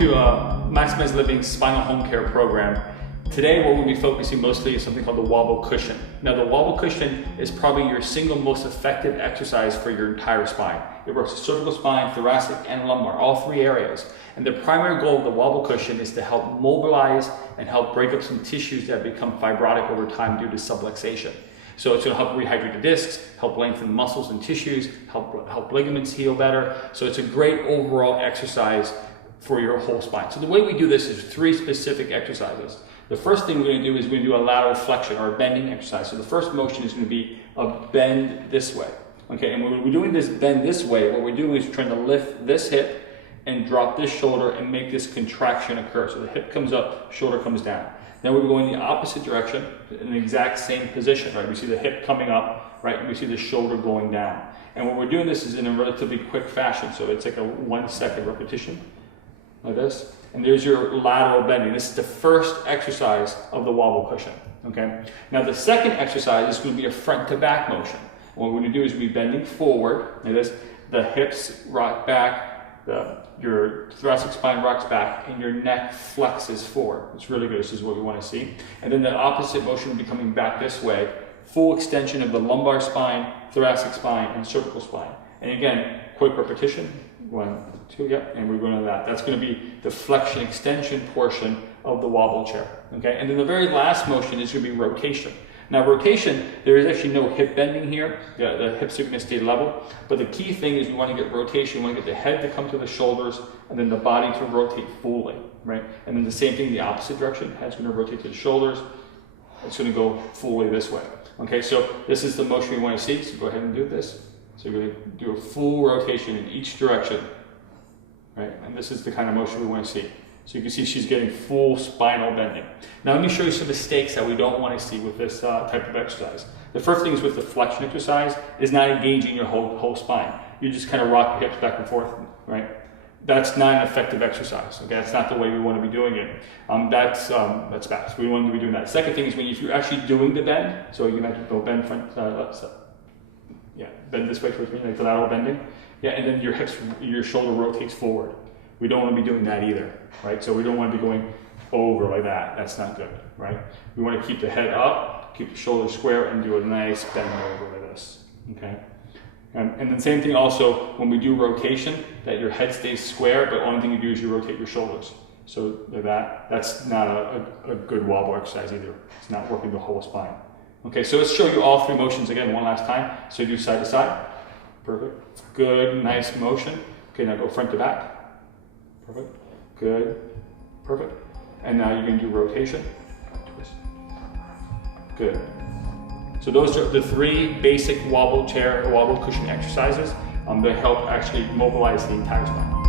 to Maximize Living Spinal Home Care Program. Today what we'll be focusing mostly is something called the wobble cushion. Now the wobble cushion is probably your single most effective exercise for your entire spine. It works the cervical spine, thoracic, and lumbar, all three areas. And the primary goal of the wobble cushion is to help mobilize and help break up some tissues that become fibrotic over time due to subluxation. So it's going to help rehydrate the discs, help lengthen muscles and tissues, help ligaments heal better. So it's a great overall exercise for your whole spine. So the way we do this is three specific exercises. The first thing we're going to do is we're going to do a lateral flexion or a bending exercise. So the first motion is going to be a bend this way. Okay, and when we're doing this bend this way, what we're doing is trying to lift this hip and drop this shoulder and make this contraction occur. So the hip comes up, shoulder comes down. Then we're going the opposite direction in the exact same position, right? We see the hip coming up, right? And we see the shoulder going down. And when we're doing this is in a relatively quick fashion. So it's like a 1 second repetition, like this. And there's your lateral bending. This is the first exercise of the wobble cushion, okay? Now the second exercise is going to be a front to back motion. What we're going to do is we're bending forward, like this. The hips rock back, your thoracic spine rocks back, and your neck flexes forward. It's really good. This is what we want to see. And then the opposite motion will be coming back this way. Full extension of the lumbar spine, thoracic spine, and cervical spine. And again, quick repetition. 1, 2, yep, and we're going to that. That's going to be the flexion extension portion of the wobble chair. Okay, and then the very last motion is going to be rotation. Now rotation, there is actually no hip bending here. The hips are going to stay level. But the key thing is we want to get rotation. We want to get the head to come to the shoulders and then the body to rotate fully, right? And then the same thing, the opposite direction. Head's going to rotate to the shoulders. It's going to go fully this way. Okay, so this is the motion we want to see. So go ahead and do this. So we're going to do a full rotation in each direction, right? And this is the kind of motion we want to see. So you can see she's getting full spinal bending. Now let me show you some mistakes that we don't want to see with this type of exercise. The first thing is with the flexion exercise is not engaging your whole spine. You just kind of rock your hips back and forth, right? That's not an effective exercise. Okay, that's not the way we want to be doing it. That's bad. So we want to be doing that. Second thing is if you're actually doing the bend. So you might go bend front, bend this way towards me, like the lateral bending. Yeah, and then your shoulder rotates forward. We don't want to be doing that either, right? So we don't want to be going over like that. That's not good, right? We want to keep the head up, keep the shoulders square, and do a nice bend over like this, okay? And then same thing also when we do rotation, that your head stays square, but the only thing you do is you rotate your shoulders. So like that's not a good wobble exercise either. It's not working the whole spine. Okay, so let's show you all three motions again one last time. So do side to side. Perfect. Good, nice motion. Okay, now go front to back. Perfect. Good. Perfect. And now you can do rotation. Twist. Good. So those are the three basic wobble chair or wobble cushion exercises that help actually mobilize the entire spine.